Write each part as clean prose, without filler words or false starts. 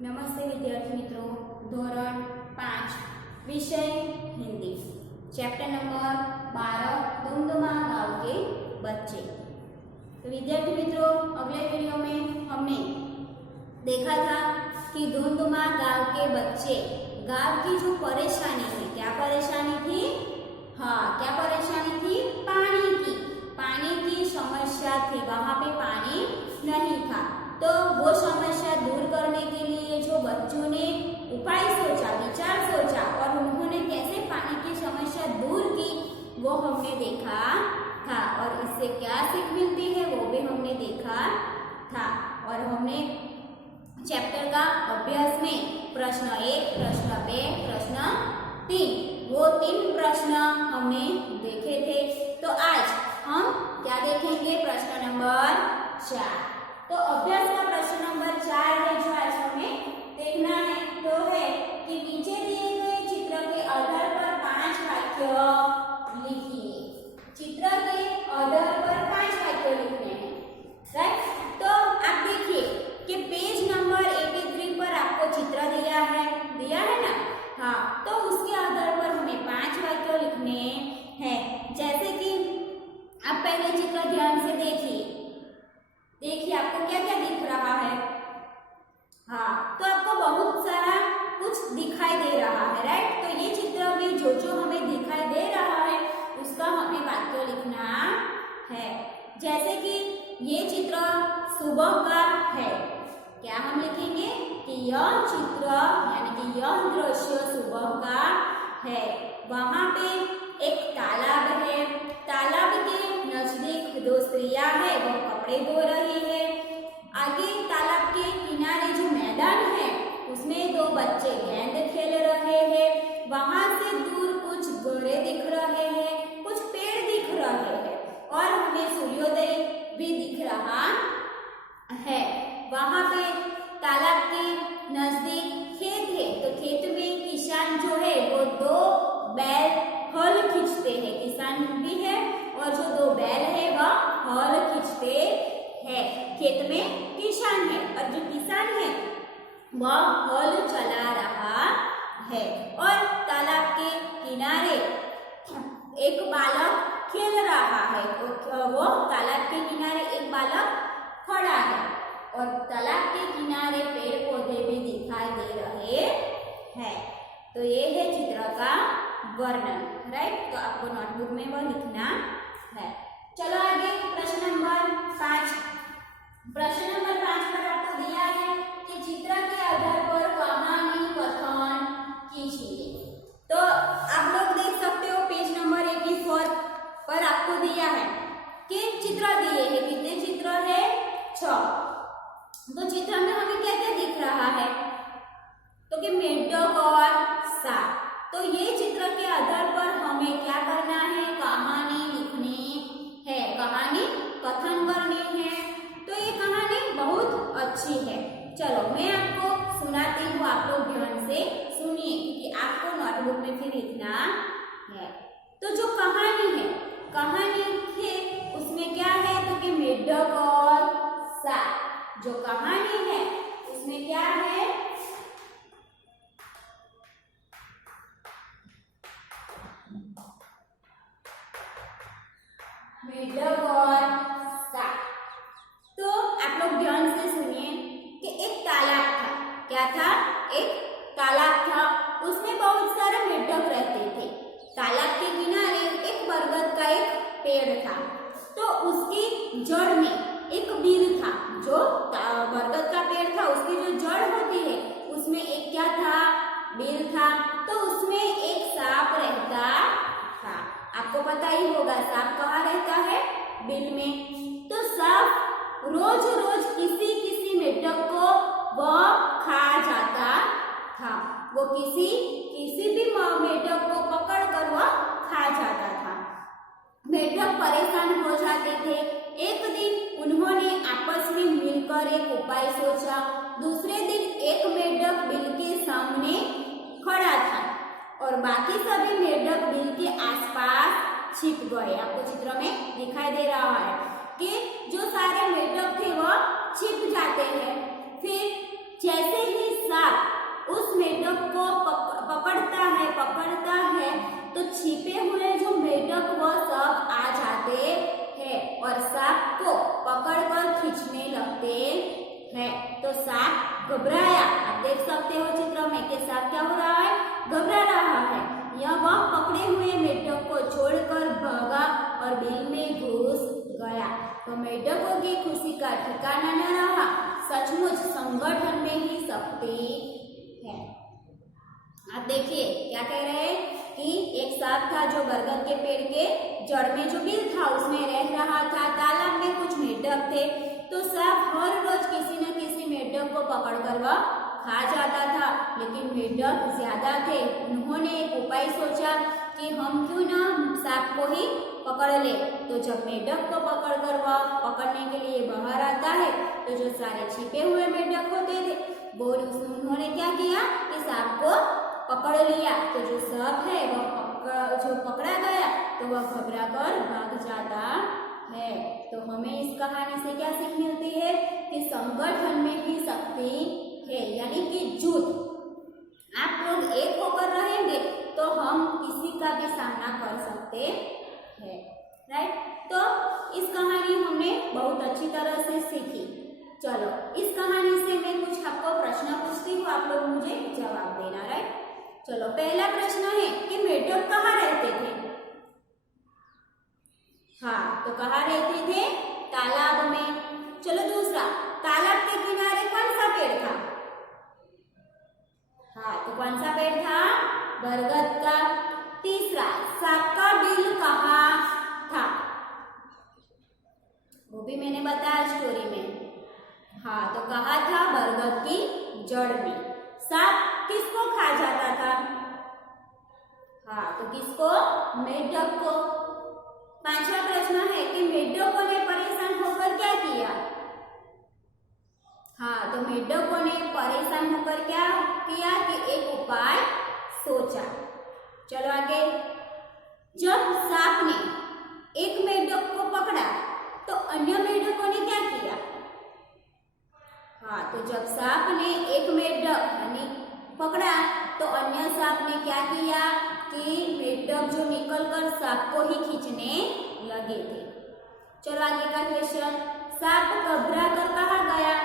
नमस्ते विद्यार्थी मित्रों, धोरण 5 विषय हिंदी, चैप्टर नंबर 12 धुमधुमा गांव के बच्चे। तो विद्यार्थी मित्रों, अगले वीडियो में हमने देखा था कि धुमधुमा गांव के बच्चे, गांव की जो परेशानी थी, क्या परेशानी थी? हाँ, क्या परेशानी थी? पानी की समस्या थी। वहां पे पानी नहीं था, तो वो समस्या दूर करने के लिए जो बच्चों ने उपाय सोचा, विचार सोचा और उन्होंने कैसे पानी की समस्या दूर की, वो हमने देखा था। और इससे क्या सीख मिलती है वो भी हमने देखा था। और हमने चैप्टर का अभ्यास में प्रश्न 1, प्रश्न 2, प्रश्न 3, वो 3 प्रश्न हमने देखे थे। तो आज हम क्या देखेंगे? प्रश्न नंबर 4। तो अभ्यास का प्रश्न नंबर 4 है जो आज हमें देखना है। तो है कि नीचे दिए गए चित्र के आधार पर 5 वाक्य लिखिए। चित्र के आधार पर 5 वाक्य लिखने हैं, राइट? तो आप देखिए कि पेज नंबर 83 पर आपको चित्र दिया है ना? हाँ, तो उसके आधार पर हमें 5 वाक्य लिखने हैं। जैसे कि आप पहले चित्र ध्यान से देखिए आपको क्या क्या दिख रहा है। हाँ, तो आपको बहुत सारा कुछ दिखाई दे रहा है, राइट? तो ये चित्र में जो हमें दिखाई दे रहा है उसका हमें वाक्य लिखना है। जैसे कि ये चित्र सुबह का है, क्या हम लिखेंगे कि यह चित्र यानी कि यह दृश्य सुबह का है। वहां पे एक तालाब है, तालाब के नजदीक 2 स्त्रियां है, वो कपड़े धो रही है। आगे तालाब के किनारे जो मैदान है उसमें 2 बच्चे गेंद खेल रहे हैं। वहां से दूर कुछ घोड़े दिख रहे हैं, कुछ पेड़ दिख रहे हैं और हमें सूर्योदय भी दिख रहा है। वहां पे तालाब के नजदीक खेत है, तो खेत में किसान जो है वो 2 बैल हल खींचते हैं। किसान भी है और जो 2 बैल है वह हल खींचते हैं। खेत में किसान है और जो किसान है वह हल चला रहा है। और तालाब के किनारे एक बालक खेल रहा है। वो तालाब के किनारे एक बालक खड़ा है और तालाब के किनारे पेड़ पौधे भी दिखाई दे रहे हैं। तो ये है चित्र का वर्णन, राइट? तो आपको नोटबुक में वह लिखना है। चलो आगे प्रश्न नंबर 5। प्रश्न नंबर 5 पर आपको दिया है कि चित्र के आधार पर कहानी कथन कीजिए। तो आप लोग देख सकते हो पेज नंबर 84 पर आपको दिया है कि चित्र दिए हैं। कितने चित्र है? 6। तो चित्र में हमें क्या क्या दिख रहा है? तो कि मेढक और सांप। तो ये चित्र के आधार पर हमें क्या करना है? कहानी लिखनी है, कहानी कथन करनी है। तो ये कहानी बहुत अच्छी है। चलो मैं आपको सुनाती हूँ, आप लोग ध्यान से सुनिए क्योंकि आपको नोटबुक में फिर लिखना है। तो जो कहानी है, कहानी है उसमें क्या है? तो कि मेढक और सांप। जो कहानी है उसमें क्या है? मेढक और सांप। तो आप लोग ध्यान से सुनिए कि एक तालाब था। क्या था? एक तालाब था, उसमें बहुत सारे मेढक रहते थे। तालाब के किनारे एक बरगद का एक पेड़ था, तो उसकी जड़ में एक बिल था। जो बरगद का पेड़ था उसकी जो जड़ होती है उसमें एक क्या था? बिल था। तो उसमें एक सांप रहता था। आपको पता ही होगा सांप कहाँ रहता है? बिल में। तो सांप रोज रोज किसी मेढक को वह खा जाता था। वो किसी भी मेढक को पकड़ कर वह खा जाता था। मेढक परेशान हो जाते थे। एक दिन उन्होंने आपस में मिलकर एक उपाय सोचा। दूसरे दिन एक मेढक बिल के सामने खड़ा था और बाकी सभी मेढक बिल के आसपास छिप गए। आपको चित्र में दिखाई दे रहा है कि जो सारे मेढक थे वह छिप जाते हैं। फिर जैसे ही सांप उस मेढक को पकड़ता है तो छिपे हुए जो मेढक वह सब आ जाते हैं और सांप को पकड़कर खींचने लगते हैं। तो सांप घबराया, आप देख सकते हो चित्र में कि सांप क्या हो रहा है, घबरा रहा है। यह वह पकड़े हुए मेढक को छोड़कर भागा और बिल में घुस गया। तो मेढकों की खुशी का ठिकाना न रहा। सचमुच संगठन में ही शक्ति है। आप देखिए क्या कह रहे हैं कि एक सांप था जो बरगद के पेड़ के जड़ में जो बिल था उसमें रह रहा था। तालाब में कुछ मेढक थे तो सांप हर रोज किसी न किसी मेढक को पकड़कर वह खा जाता था, लेकिन मेढक ज्यादा थे। उन्होंने एक उपाय सोचा कि हम क्यों ना सांप को ही पकड़ ले। तो जब मेढक को पकड़कर वह पकड़ने के लिए बाहर आता है तो जो सारे छिपे हुए मेढक होते थे वो उन्होंने क्या किया कि सांप को पकड़ लिया। तो जो सांप है वह जो पकड़ा गया तो वह घबरा कर भाग जाता है। तो हमें इस कहानी से क्या सीख मिलती है कि संगठन में ही शक्ति है, यानी कि जुट। आप लोग एक होकर रहेंगे तो हम किसी का भी सामना कर सकते हैं, राइट। तो इस कहानी हमने बहुत अच्छी तरह से सीखी। चलो इस कहानी से मैं कुछ आपको प्रश्न पूछती हूँ, आप लोग मुझे जवाब देना, राइट। चलो पहला प्रश्न है कि मेढक कहाँ रहते थे। हाँ, तो कहाँ रहते थे, तालाब में। चलो दूसरा, तालाब के किनारे कौन सा पेड़ था। हाँ, तो कौन सा पेड़ था, बरगद का। तीसरा, सांप का बिल कहाँ था, वो भी मैंने बताया स्टोरी में। हाँ, तो कहाँ था, बरगद की जड़ में। सांप किसको खा जाता था, हाँ तो किसको, मेढक को। पांचवा प्रश्न है कि मेढकों ने परेशान होकर क्या किया। हाँ, तो मेढकों ने परेशान होकर क्या किया कि एक उपाय सोचा। चलो आगे। जब सांप ने एक मेढक को पकड़ा तो अन्य मेढकों ने क्या किया। हाँ, तो जब सांप ने एक मेढक यानी पकड़ा तो अन्य सांप ने क्या किया कि मेढक जो निकलकर सांप को ही खींचने लगे थे। चलो आगे का क्वेश्चन, सांप घबरा कर कहाँ गया।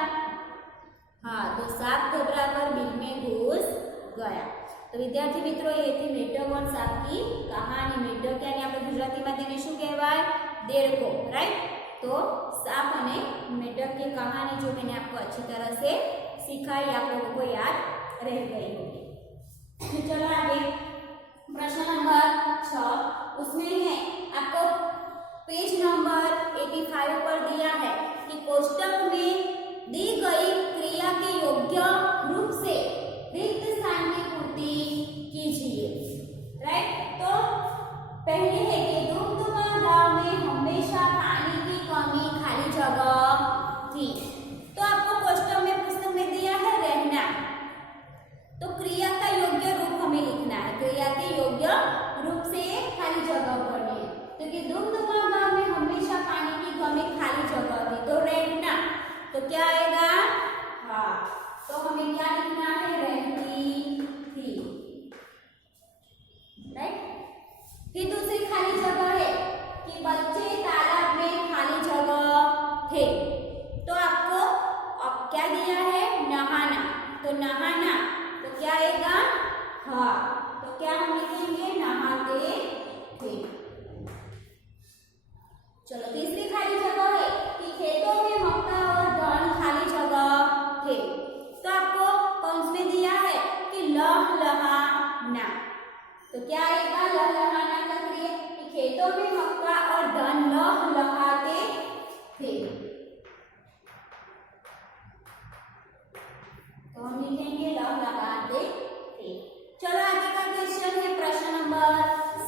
हाँ, तो सांप घबरा कर बिल में घुस गया। तो विद्यार्थी मित्रों, ये थी मेढक और सांप की कहानी। मेढक यानी આપણે ગુજરાતીમાં તેને શું કહેવાય, દેડકો, રાઈટ। तो सांप અને मेढक की कहानी जो मैंने आपको अच्छी तरह से सिखाई, आप लोगों को याद रह गई होगी। चलो आगे, प्रश्न नंबर 6, उसमें है आपको पेज नंबर 85 पर दिया है कि कोष्टक में दी गई क्रिया के योग्य रूप से रिक्त स्थान की पूर्ति कीजिए, राइट। तो पहले है कि दुमदुमा गांव में हमेशा पानी की कमी, खाली जगह थी। तो आपको कोष्टक में पुस्तक में दिया है रहना, तो क्रिया का योग्य रूप हमें लिखना है। क्रिया के योग्य रूप से खाली जगह पढ़नी है। तो कि दुमदुमा गांव में हमेशा पानी की कमी, खाली जगह थी, तो रहना तो क्या आएगा, हाँ तो हमें क्या लिखना है, रहती थी, राइट। फिर दूसरी खाली जगह है कि बच्चे तालाब में खाली जगह थे, तो आपको अब क्या दिया है, नहाना, तो नहाना तो क्या आएगा, हाँ तो क्या हम लिखेंगे, नहाते थे। चलो तीसरी खाली जगह है कि खेतों में मक्का और धान खाली जगह थे, तो आपको कौन में दिया है कि लहलहाना, तो क्या आएगा, लहलहाना का क्रिया कि खेतों में मक्का और धान लहलहाते थे, तो हम लिखेंगे लहलहाते थे। चलो आगे का क्वेश्चन है प्रश्न नंबर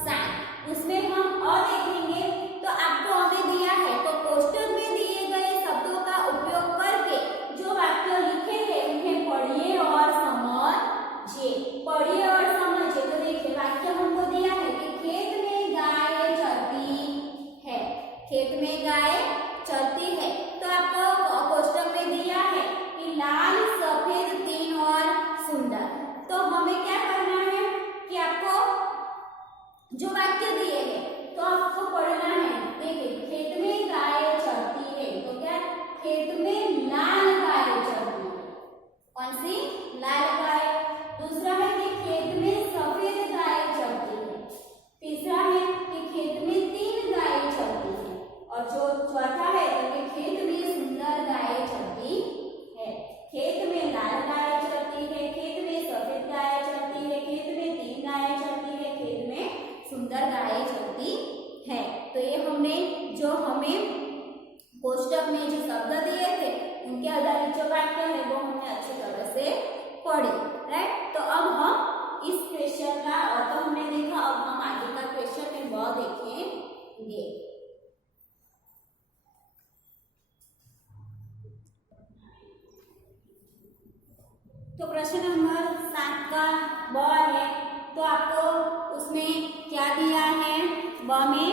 7, उसमें हम और देखेंगे। तो आपको हमें दिया है तो कोष्टक में दिए गए शब्दों का उपयोग करके जो वाक्य लिखे हैं उन्हें पढ़िए और समझिए। पढ़िए और समझिए, तो देखिए वाक्य हमको दिया है कि खेत में गाय चरती है, खेत में गाय चरती है, तो आपको कोष्टक में दिया है कि लाल सफेद 3 और पढ़े, राइट। तो अब हम इस क्वेश्चन का तो हमने देखा, अब हम आगे का क्वेश्चन में ब देखेंगे। तो प्रश्न नंबर 7 का ब है। तो आपको उसमें क्या दिया है ब में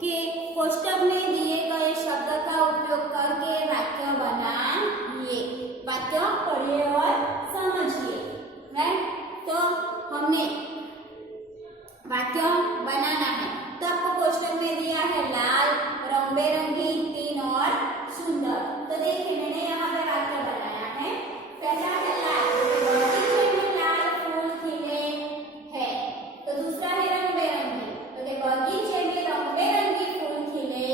कि कोष्टक में दिए गए शब्द का उपयोग करके वाक्य बनाइए, वाक्य पढ़िए और समझिए, राइट। तो हमने वाक्य बनाना है, तो आपको कोष्टक में दिया है लाल, रंग बिरंगी, तीन और सुंदर। तो देखिए मैंने यहाँ पे वाक्य बनाया है। पहला है लाल, बगीचे में लाल फूल खिले हैं। तो दूसरा है रंग बिरंगी, तो बगीचे में रंग बिरंगी फूल खिले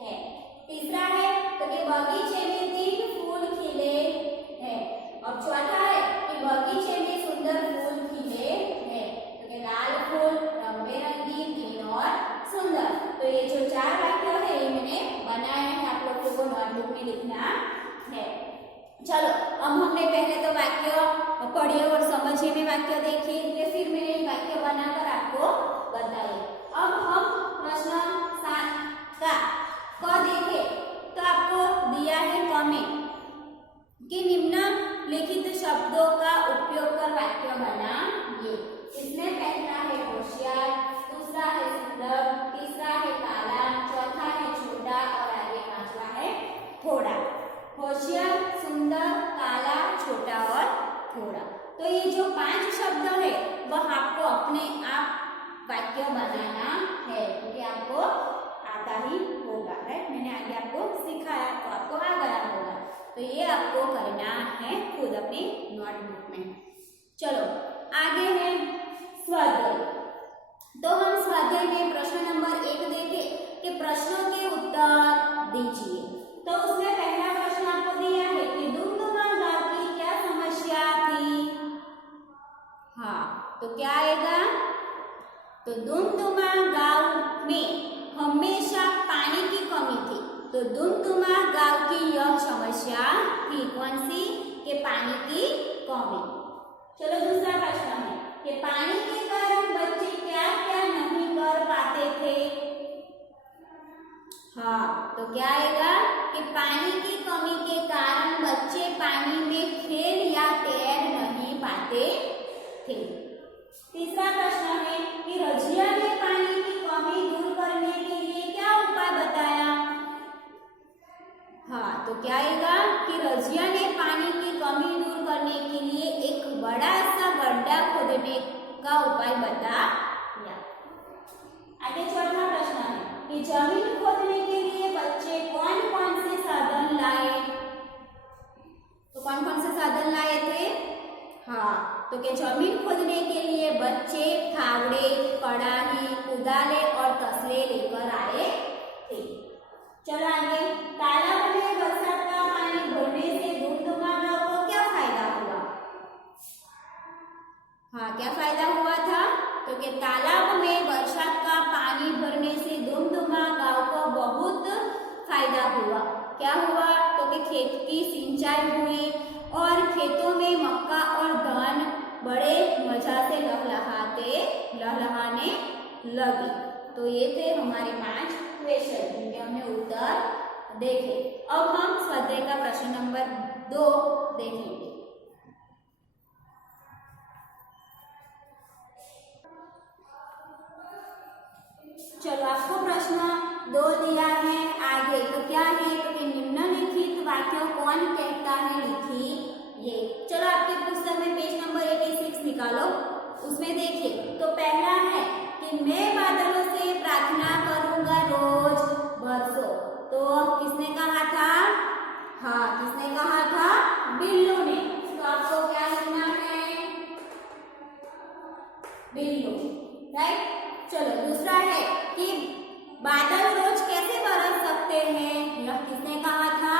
हैं। तीसरा है तो बगीचे में 3 फूल खिले हैं। और चौथा है कि बगीचे में सुंदर फूल खिले हैं। तो लाल फूल, रंग बिरंगी, 3 और सुंदर। तो ये जो 4 वाक्य है ये मैंने बनाए हैं, आप लोगों को नोटबुक में लिखना है। चलो अब हमने पहले तो वाक्य पढ़िए और समझिए में वाक्य देखिए, फिर मैंने वाक्य बनाकर आपको बताए। अब हम प्रश्न 7 का क देखें। तो आपको दिया है क में कि निम्नलिखित शब्दों का उपयोग कर वाक्य बनाइए। इसमें पहला है होशियार, दूसरा है सुंदर, तीसरा है काला, चौथा है छोटा और आगे 5वां है थोड़ा। होशियार, सुंदर, काला, छोटा और थोड़ा। तो ये जो 5 शब्द है वह आपको अपने आप वाक्य बनाना है, क्योंकि आपको आता ही होगा, राइट। मैंने आगे आपको सिखाया तो आपको आ गया होगा। तो ये आपको करना है खुद अपनी नोटबुक में। चलो आगे है स्वाध्याय। तो हम स्वाध्याय में प्रश्न नंबर 1 देखें कि प्रश्नों के उत्तर दीजिए। तो उसमें पहला प्रश्न आपको दिया है कि दुमदुमा गांव की क्या समस्या थी। हाँ, तो क्या आएगा? तो दुमदुमा गांव में हमेशा पानी की कमी थी। तो दुमदुमा गांव की यह समस्या थी, कौन सी? कि पानी की कमी। चलो दूसरा प्रश्न है कि पानी के कारण बच्चे क्या क्या नहीं कर पाते थे। हाँ, तो क्या आएगा कि पानी की कमी के कारण बच्चे पानी में खेल या तैर नहीं पाते थे। तीसरा प्रश्न है कि रजिया ने पानी की कमी दूर करने के लिए क्या उपाय बताया। हाँ, तो क्या आएगा कि रजिया ने पानी की कमी दूर करने के लिए एक बड़ा सा गड्ढा खोदने का उपाय बताया। आगे चौथा प्रश्न है कि जमीन खोदने के लिए बच्चे कौन कौन से साधन लाए। तो कौन कौन से साधन लाए थे? हाँ, तो कि जमीन खोदने के लिए बच्चे फावड़े, कड़ाही, कुदाले और तसले लेकर आए थे। चलो आगे, तालाब में बरसात का पानी भरने से दुमदुमा गांव को क्या फायदा हुआ। हाँ, क्या फायदा हुआ था? तो कि तालाब में बरसात का पानी भरने से दुमदुमा गांव को बहुत फायदा हुआ। क्या हुआ? तो कि खेत की सिंचाई हुई और खेतों में मक्का और धान बड़े मजा से लहलहाने लगी। तो ये थे हमारे 5 क्वेश्चन जिनके हमने उत्तर देखे। अब हम स्वाध्याय का प्रश्न नंबर 2 देखेंगे। चलो आपको प्रश्न 2 दिया है आगे। तो क्या है? तो निम्नलिखित वाक्य कौन कहता है लिखिए। चलो आपके पुस्तक में पेज नंबर 86 निकालो, उसमें देखिए। तो पहला है कि मैं बादलों से प्रार्थना करूंगा रोज बरसो। तो किसने कहा था? हाँ, किसने कहा था? बिल्लू ने। तो आपको क्या लिखना है? बिल्लू, राइट। चलो दूसरा है कि बादल रोज कैसे बरस सकते हैं। यह किसने कहा था?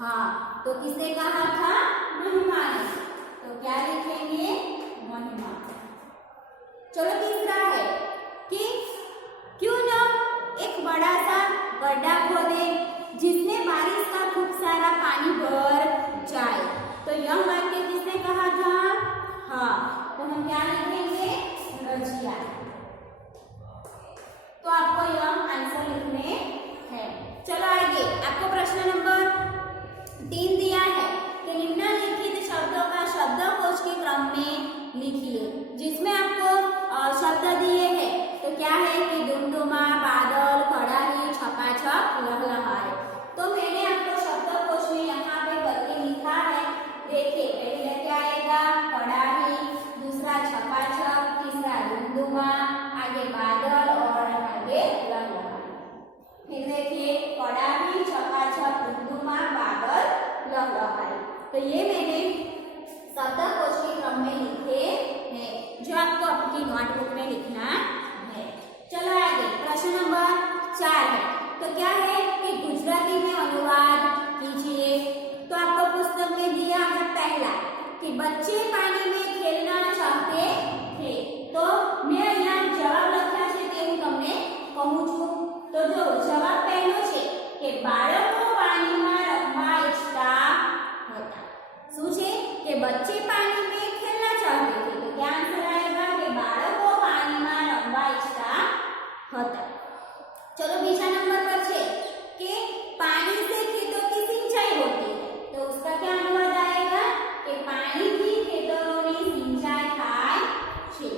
हाँ, तो किसने कहा था? महिमा ने। तो क्या लिखेंगे? महिमा। चलो तीसरा है कि क्यों न एक बड़ा सा गड्ढा खोदे जिसमें बारिश का खूब सारा पानी भर जाए। तो यह वाक्य किसने कहा था? क्रम में लिखिए, जिसमें आपको शब्द दिए हैं। तो क्या है कि डुमडुमा, बादल, कड़ाही, छपाछप, लहलहाए। तो मैंने आपको शब्दकोश में यहाँ पे करके लिखा है। देखिए पहले क्या आएगा, कड़ाही, दूसरा छपाछप, तीसरा डुमडुमा, आगे बादल और आगे लहलहाए। फिर देखिए कड़ाही, छपाछप, डुमडुमा, बादल, लहलहाए। तो ये मैंने शब्दकोश के क्रम में लिखे हैं, जो आपको अपनी नोटबुक में लिखना है। चलो आगे प्रश्न नंबर 4 है। तो क्या है कि गुजराती में अनुवाद कीजिए। तो आपको पुस्तक में दिया है पहला कि बच्चे पानी में खेलना चाहते थे। तो मैं यहाँ जवाब लख्या है ते हूँ तमने कहूँ छूं। तो जो जवाब पहलो है कि बाळको पानीमां रमवा इच्छता हता। શું છે કે બચ્ચે પાણી में खेलना चाहते थे। तो क्या आंसर आएगा कि बाळको पानीमां रमवा इच्छता हता। चलो बीजा नंबर पर है कि पानी से खेतों की सिंचाई होती है। तो उसका क्या अनुवाद आएगा कि पानी की खेतरों की सिंचाई थाय छे।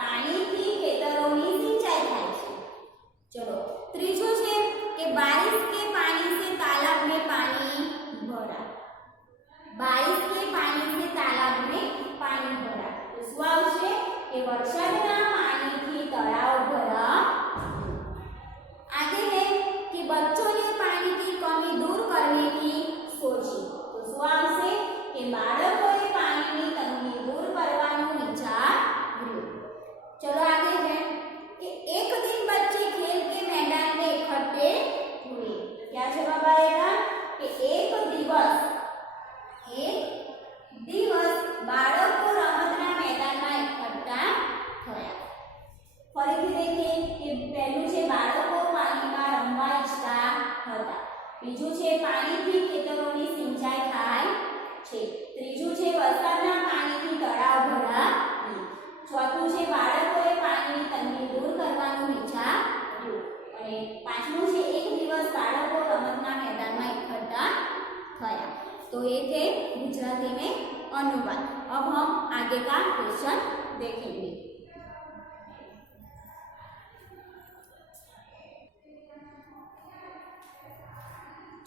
पानी की खेतरों की सिंचाई थाय छे। चलो तीजो है कि बारिश के पानी से तालाब में पानी भरा। बारिश के पानी से तालाब में पानी भरा। तो શું આવશે કે વરસાદના પાણીથી તળાવ ભરા। आगे है कि बच्चों ने पानी की कमी दूर करने की सोची। तो શું આવશે કે બાળકોએ પાણીની તંગી दूर કરવાનું વિચાર્યું। चलो आगे है कि एक दिन बच्चे खेल के मैदान में इकट्ठे हुए। क्या जवाब आएगा कि एक दिवस बाळको रमतना मैदाનમાં इकट्ठा થયા। ફરીથી देखिए कि पहलू છે બાળકો પાણીમાં રમવા ઈચ્છતા હતા। બીજું છે પાણીથી ખેતરોની સિંચાઈ થાય છે। ત્રીજું છે વરસાદના પાણીથી તળાવ ભરાયું। ચોથું છે બાળકોએ પાણીની તંગી દૂર કરવાનું વિચાર્યું। અને પાંચમું છે એક દિવસ બાળકો રમતના मैदाનમાં इकट्ठा થયા। तो ये थे गुजराती में अनुवाद। अब हम आगे का क्वेश्चन देखेंगे।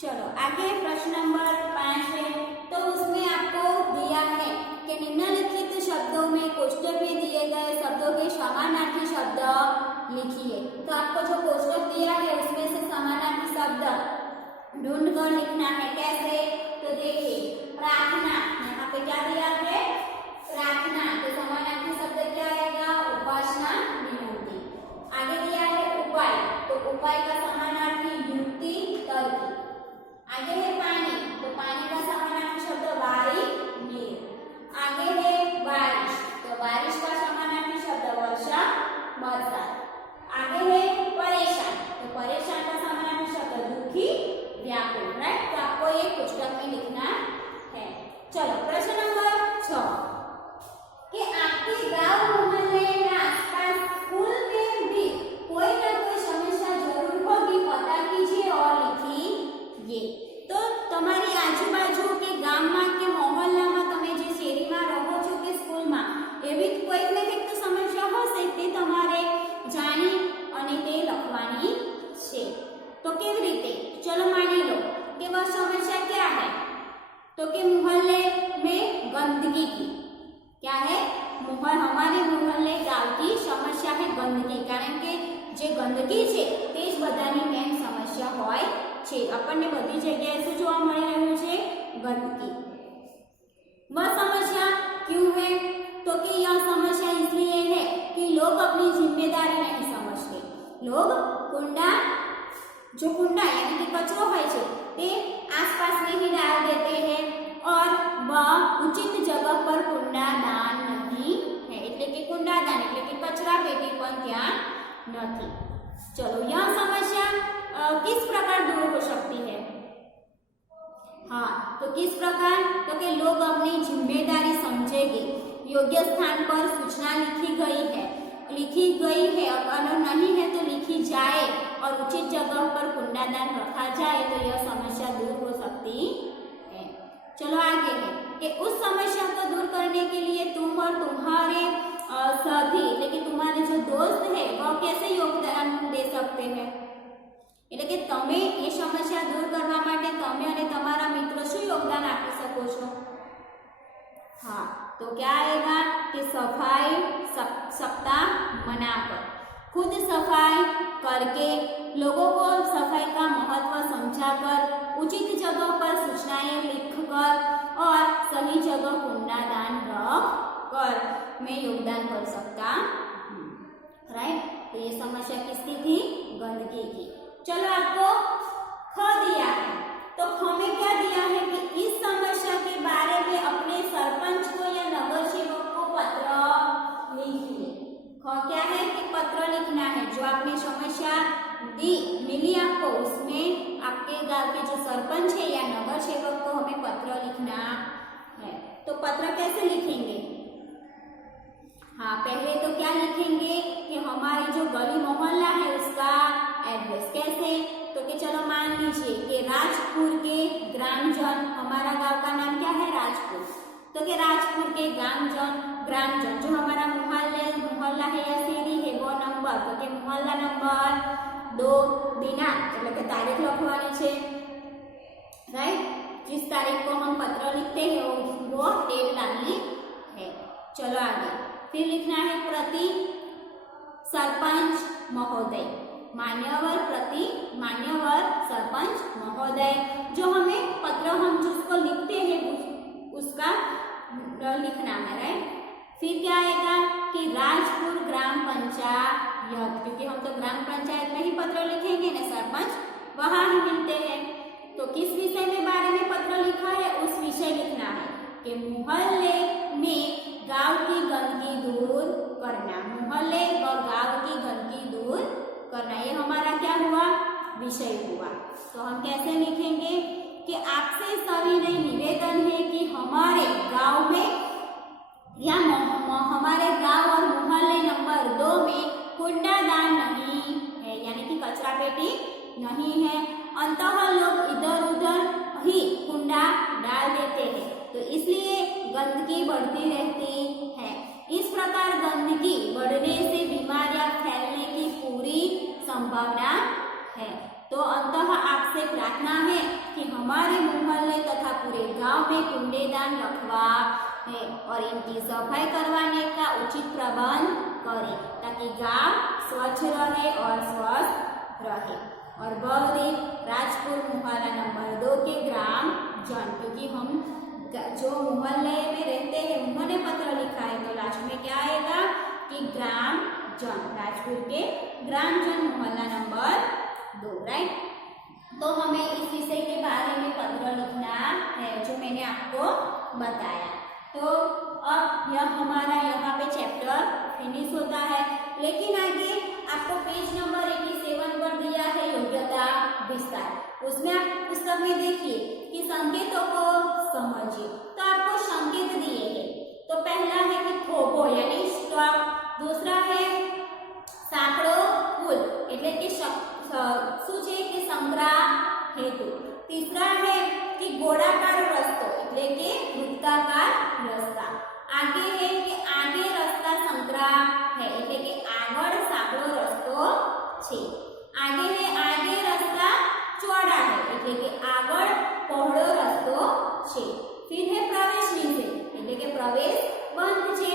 चलो आगे प्रश्न नंबर 5 है। तो उसमें आपको दिया है कि निम्नलिखित शब्दों में कोष्टक में दिए गए शब्दों के समानार्थी शब्द लिखिए। तो आपको जो कोष्टक दिया है उसमें से समानार्थी शब्द ढूंढकर लिखना है। कैसे? तो देखिए प्रार्थना, यहाँ पे क्या दिया है, प्रार्थना। तो समानार्थी शब्द क्या आएगा, उपासना, विनती। आगे दिया है उपाय। तो उपाय का समानार्थी युक्ति, तर्क। आगे है पानी। तो पानी का समानार्थी शब्द वारी, नीर। आगे है बारिश। तो बारिश का समानार्थी शब्द वर्षा, बरसात। आगे है परेशान। तो परेशान का समानार्थी शब्द दुखी, व्याकुल। राइट। तो आपको ये पुस्तक में लिखना है। चलो प्रश्न नंबर 6 कि आपके गांव मोहल्ले या आसपास स्कूल में भी कोई ना कोई समस्या जरूर होगी, पता कीजिए और लिखिए। तो તમારી આજુબાજુ કે ગામમાં કે મહોલ્લામાં તમે જે શેરીમાં રહો છો કે સ્કૂલમાં એવી કોઈક ને કંઈક તો સમસ્યા હશે, તે તમારે જાણી અને તે લખવાની છે। तो કેવી રીતે? चलो मानी लो कि वह समस्या क्या है। तो कि मोहल्ले में गंदगी की। क्या है? हमारे मोहल्ले गांव की समस्या है गंदगी। कारण के जे गंदगी है ते ज बधानी मेन समस्या होय छे। આપણને બધી જગ્યાએ શું જોવા મળી રહ્યું છે? गंदगी। वह समस्या क्यों है? तो कि यह समस्या इसलिए है कि लोग अपनी जिम्मेदारी नहीं समझते। लोग कुंडा यानी कि कचरो है ते आसपास में ही डाल देते हैं और वह उचित जगह पर कुंडादान नहीं है। એટલે કે कुंडादान એટલે કે कचरा पेटी पण ત્યાં નથી। चलो यह समस्या किस प्रकार दूर हो सकती है? हाँ, तो किस प्रकार? तो कि लोग अपनी जिम्मेदारी समझेंगे। योग्य स्थान पर सूचना लिखी गई है और अगर नहीं है तो लिखी जाए और उचित जगह पर कुंडादान रखा जाए तो यह समस्या दूर हो सकती है। चलो आगे है कि उस समस्या को दूर करने के लिए तुम और तुम्हारे साथी लेकिन तुम्हारे जो दोस्त है वो कैसे योगदान दे सकते हैं એટલે કે તમે એ સમસ્યા દૂર કરવા માટે તમે અને તમારા મિત્રો શું યોગદાન આપી શકો છો हाँ तो क्या आएगा कि सफाई सप्ताह मनाकर खुद सफाई करके लोगों को सफाई का महत्व समझाकर उचित जगह पर सूचनाएं लिखकर और सही जगह कूड़ादान रख कर मैं योगदान कर सकता हूँ राइट। तो ये समस्या किसकी थी गंदगी की। चलो आपको ख दिया है तो हमें क्या दिया है कि इस समस्या के बारे में अपने सरपंच को या नगर सेवक को पत्र लिखिए। ख क्या है कि पत्र लिखना है जो आपने समस्या दी मिली आपको उसमें आपके गांव के जो सरपंच है या नगर सेवक को हमें पत्र लिखना है। तो पत्र कैसे लिखेंगे हाँ पहले तो क्या लिखेंगे कि हमारी जो गली मोहल्ला है उसका एड्रेस कैसे तो कि चलो मान लीजिए कि राजपुर के ग्रामजन हमारा गांव का नाम क्या है राजपुर तो कि राजपुर के ग्रामजन जो हमारा मोहल्ला है या सीढ़ी है वो नंबर तो कि मोहल्ला नंबर 2 दिनांक એટલે કે तारीख લખવાની છે राइट। जिस तारीख को हम पत्र लिखते हैं वो डेट डालनी है। चलो आगे फिर लिखना है प्रति सरपंच महोदय मान्यवर सरपंच महोदय जो हमें पत्र हम जिसको लिखते हैं उसका लिखना है राइट। फिर क्या आएगा कि राजपुर ग्राम पंचायत क्योंकि हम तो ग्राम पंचायत में ही पत्र लिखेंगे ना सरपंच वहां ही मिलते हैं तो किस विषय में बारे में पत्र लिखा है उस विषय लिखना है कि मोहल्ले में गांव की गंदगी दूर करना मोहल्ले व गांव की गंदगी दूर करना ये हमारा क्या हुआ विषय हुआ। तो हम कैसे लिखेंगे कि आपसे सविनय निवेदन है कि हमारे गांव में या हमारे गांव और मोहल्ले नंबर 2 में कूड़ादान नहीं है यानी कि कचरा पेटी नहीं है अंततः लोग इधर उधर ही कूड़ा डाल देते हैं तो इसलिए गंदगी बढ़ती रहती है। इस प्रकार गंदगी बढ़ने से बीमारियां फैलने की पूरी संभावना है। तो अंततः आपसे प्रार्थना है कि हमारे मोहल्ले तथा पूरे गांव में कूड़ेदान रखवा है और इनकी सफाई करवाने का उचित प्रबंध करें ताकि गांव स्वच्छ रहे और स्वस्थ रहे। और बहुदीप राजपुर मोहल्ला नंबर 2 के ग्राम जन क्योंकि हम जो मोहल्ले में रहते हैं उन्होंने पत्र लिखा है तो लास्ट में क्या आएगा कि ग्राम जन राजपुर के ग्राम जन मोहल्ला नंबर 2 राइट। तो हमें इस विषय के बारे में पत्र लिखना है जो मैंने आपको बताया। तो अब यह हमारा यहाँ पे चैप्टर फिनिश होता है लेकिन आगे आपको पेज नंबर 87 पर दिया है योग्यता विस्तार उसमें आप पुस्तक में देखिए कि संकेतों को समझिए। तो आपको संकेत दिए हैं तो पहला है कि थोपो यानी स्टॉप दूसरा है साकड़ो पुल એટલે કે શું છે કે સંગ્રહ हेतु तीसरा है कि गोलाकार रस्तो એટલે કે वृत्ताकार रस्ता आगे है कि आगे रस्ता संग्रह है એટલે કે આગળ સાંકડો રસ્તો છે आगे है आगे रस्ता चौड़ा है એટલે કે આગળ પહોળો રસ્તો છે। फिर है प्रवेश निषेध એટલે કે प्रवेश बंद છે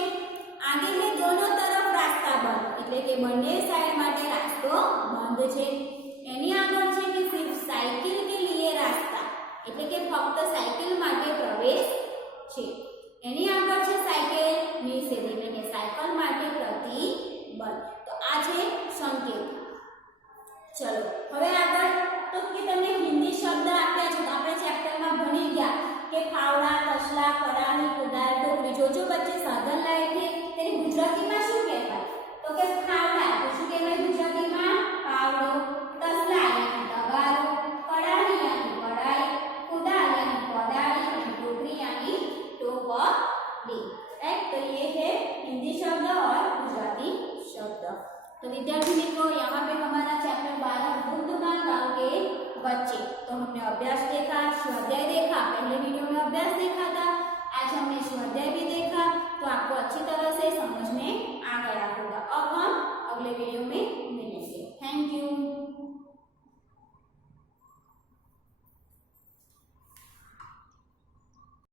आगे है दोनों तरफ रास्ता बंद એટલે કે બંને સાઈડ માટે રાસ્તો બંધ છે। એની આગળ છે કે सिर्फ साइकिल के लिए रास्ता એટલે કે ફક્ત સાયકલ માટે પ્રવેશ છે। એની આગળ છે સાયકલ નિષેધ એટલે કે સાયકલ માટે પ્રતિબંધ। તો આ છે સંકેત। ચલો હવે આગળ તો કે તમને હિન્દી શબ્દ આપ્યા છે તો આપણે ચેપ્ટરમાં ભણી ગયા કે ફાવડા તસલા કરાહી કુદાર ટોકરી જો બચ્ચે સાધન લાવે છે તેને ગુજરાતીમાં શું કહેવાય તો કે ફાવડા તો શું કહેવાય ગુજરાતીમાં ફાવડો તસલા यानी तगारो कड़ाही यानी कड़ाई कुदार यानी कोदारी और टोकरी यानी टोपली राइट। तो ये है हिंदी शब्द और गुजराती शब्द। तो विद्यार्थी मित्रों यहाँ पे हमारा चैप्टर 12 बुद्धगांव गांव के बच्चे तो हमने अभ्यास देखा स्वाध्याय देखा पहले वीडियो में अभ्यास देखा था। आज अगले वीडियो में मिलेंगे। Thank you.